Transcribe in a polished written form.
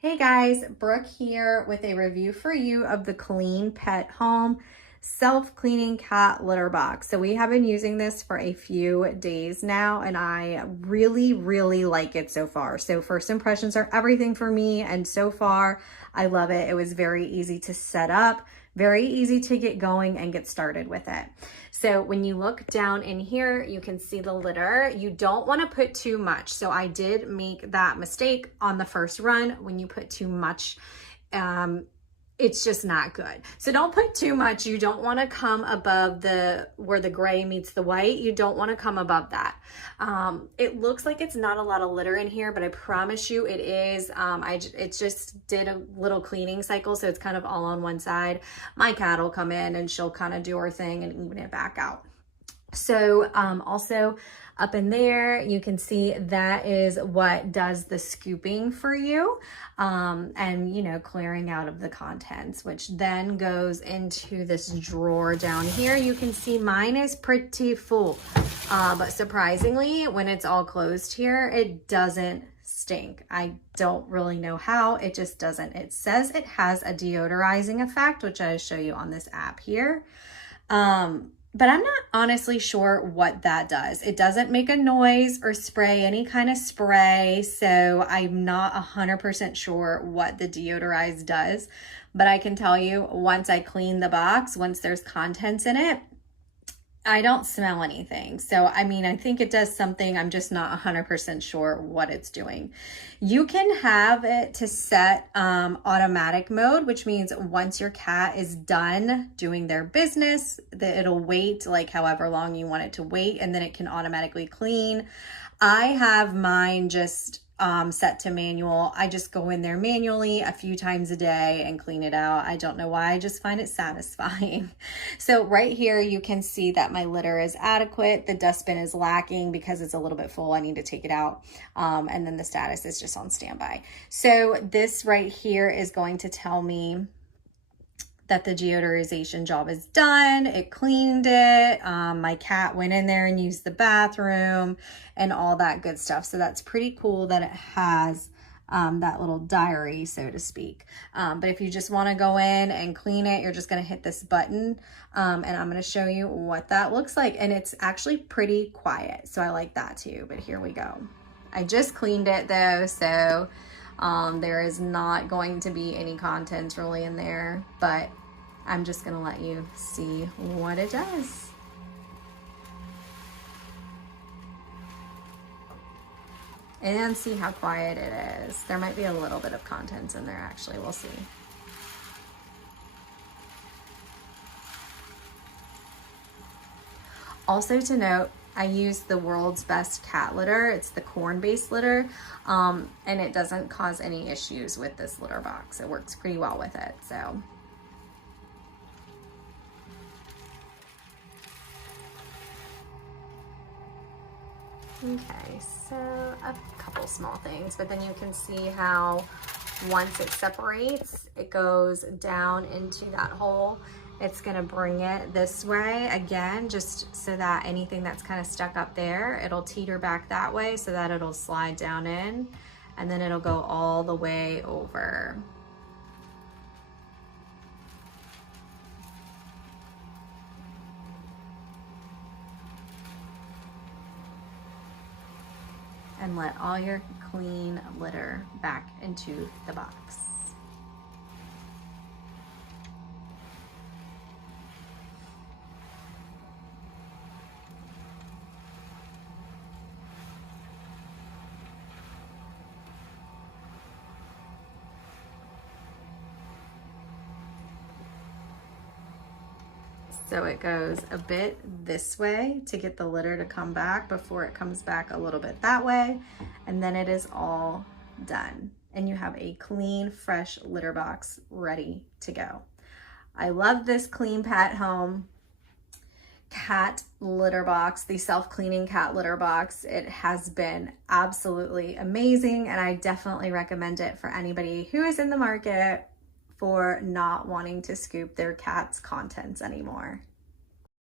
Hey guys, Brooke here with a review for you of the Clean Pet Home self-cleaning cat litter box. So we have been using this for a few days now and I really like it so far. So first impressions are everything for me, and so far I love it. It was very easy to set up, very easy to get going and get started with it. So when you look down in here, you can see the litter. You don't want to put too much. So I did make that mistake on the first run. When you put too much, it's just not good. So don't put too much. You don't want to come above where the gray meets the white. You don't want to come above that. It looks like it's not a lot of litter in here, but I promise you it is. It just did a little cleaning cycle, so it's kind of all on one side. My cat will come in and she'll kind of do her thing and even it back out. So also up in there, you can see that is what does the scooping for you, and you know, clearing out of the contents, which then goes into this drawer down here. You can see mine is pretty full, but surprisingly, when it's all closed here, it doesn't stink. I don't really know how, it just doesn't. It says it has a deodorizing effect, which I show you on this app here. But I'm not honestly sure what that does. It doesn't make a noise or spray any kind of spray, so I'm not 100% sure what the deodorize does. But I can tell you, once I clean the box, once there's contents in it, I don't smell anything. So, I mean, I think it does something. I'm just not 100% sure what it's doing. You can have it to set automatic mode, which means once your cat is done doing their business, that it'll wait like however long you want it to wait, and then it can automatically clean. I have mine just set to manual. I just go in there manually a few times a day and clean it out. I don't know why, I just find it satisfying. So right here, you can see that my litter is adequate. The dustbin is lacking because it's a little bit full. I need to take it out. And then the status is just on standby. So this right here is going to tell me that the deodorization job is done. It cleaned it. My cat went in there and used the bathroom and all that good stuff. So that's pretty cool that it has that little diary, so to speak. But if you just want to go in and clean it, you're just going to hit this button, and I'm going to show you what that looks like. And it's actually pretty quiet, so I like that too. But here we go. I just cleaned it though, so there is not going to be any contents really in there, but I'm just gonna let you see what it does. And see how quiet it is. There might be a little bit of contents in there actually, we'll see. Also to note, I use the world's best cat litter. It's the corn-based litter, and it doesn't cause any issues with this litter box. It works pretty well with it, so. Okay, so a couple small things, but then you can see how once it separates, it goes down into that hole. It's gonna bring it this way again, just so that anything that's kind of stuck up there, it'll teeter back that way so that it'll slide down in, and then it'll go all the way over. And let all your clean litter back into the box. So it goes a bit this way to get the litter to come back before it comes back a little bit that way. And then it is all done. And you have a clean, fresh litter box ready to go. I love this Clean Pet Home cat litter box, the self-cleaning cat litter box. It has been absolutely amazing, and I definitely recommend it for anybody who is in the market for not wanting to scoop their cat's contents anymore.